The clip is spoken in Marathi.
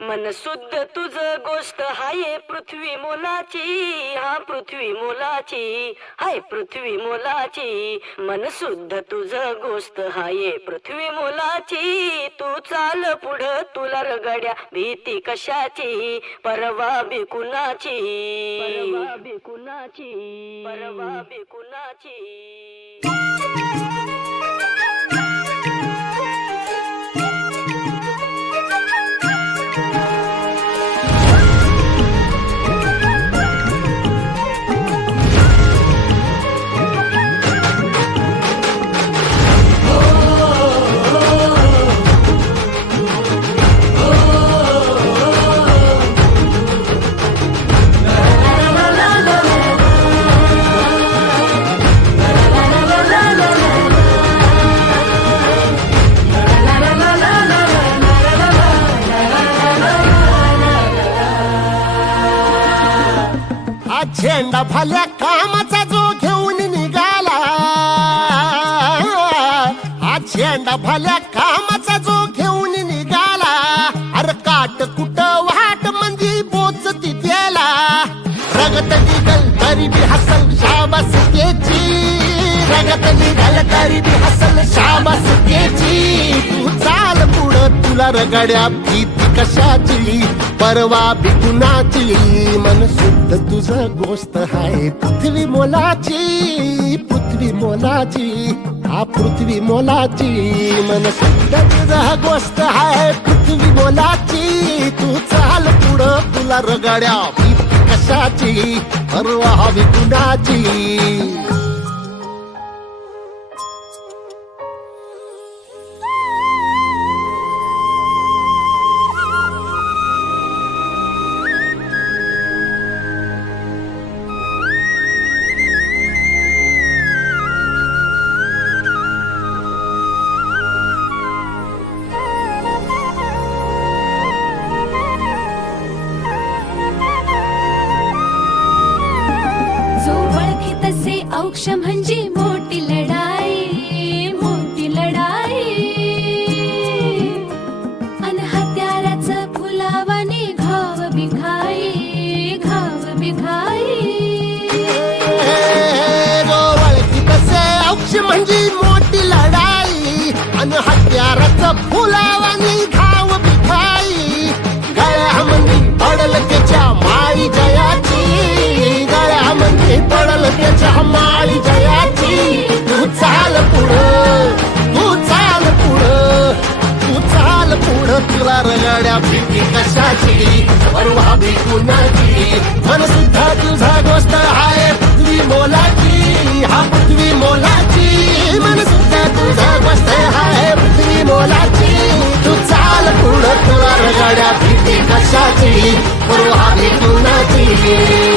मन शुद्ध तुझ गोष्ट हाय पृथ्वी मोलाची, हा पृथ्वी मोलाची, हाय पृथ्वी मोलाची. मन शुद्ध तुझ गोष्ट हाय पृथ्वी मोलाची. तू चाल पुढं तुला रगड्या भीती कशाची, परवा बी कुणाची, परवा बी कुणाची, परवा बी कुणाची. झेंडा भल्या कामाचा जो घेऊन निघाला, हा झेंडा भल्या कामाचा जो घेऊन निघाला. अरे काट कुट वाट मंदी बोचती त्याला, रगत निघल तरी बी हसल शाबास त्याची, रगत निघल तरी बी हसल शाबास त्याची. तू चाल पुढं तुला रगड्या भीती कशाची, परवा बी कुणाची. मन शुद्ध तुझं गोष्ट हाय पृथ्वी मोलाची, पृथ्वी मोलाची, हा पृथ्वी मोलाची. मन शुद्ध तुझं गोष्ट हाय पृथ्वी मोलाची. तू चाल पुढं तुला रगड्या भीती कशाची, परवा बी कुणाची. औक्ष म्हणजे मोठी लढाई, मोठी लढाई. अन हत्याराचं फुलावाने घाव बिघाई, घाव बिघाई. औक्ष म्हणजे मोठी लढाई, अन हत्याराचं फुलावाने घाव बिघाई. गळ्यामध्ये पडल त्याच्या माळी जयाची, गळ्यामध्ये पडल त्याच्या माळी जयाची. तू चाल पुढं, तू चाल पुढं, तू चाल पुढं तुला रगड्या भीती कशाची, परवा बी कुणाची. मन सुद्धा तुझा गोष्ट हाय पृथ्वी मोलाची, हा पृथ्वी मोलाची. मन सुद्धा तुझा गोष्ट हाय पृथ्वी मोलाची. तू चाल पुढं तुला रगड्या भीती कशाची, परवा बी कुणाची.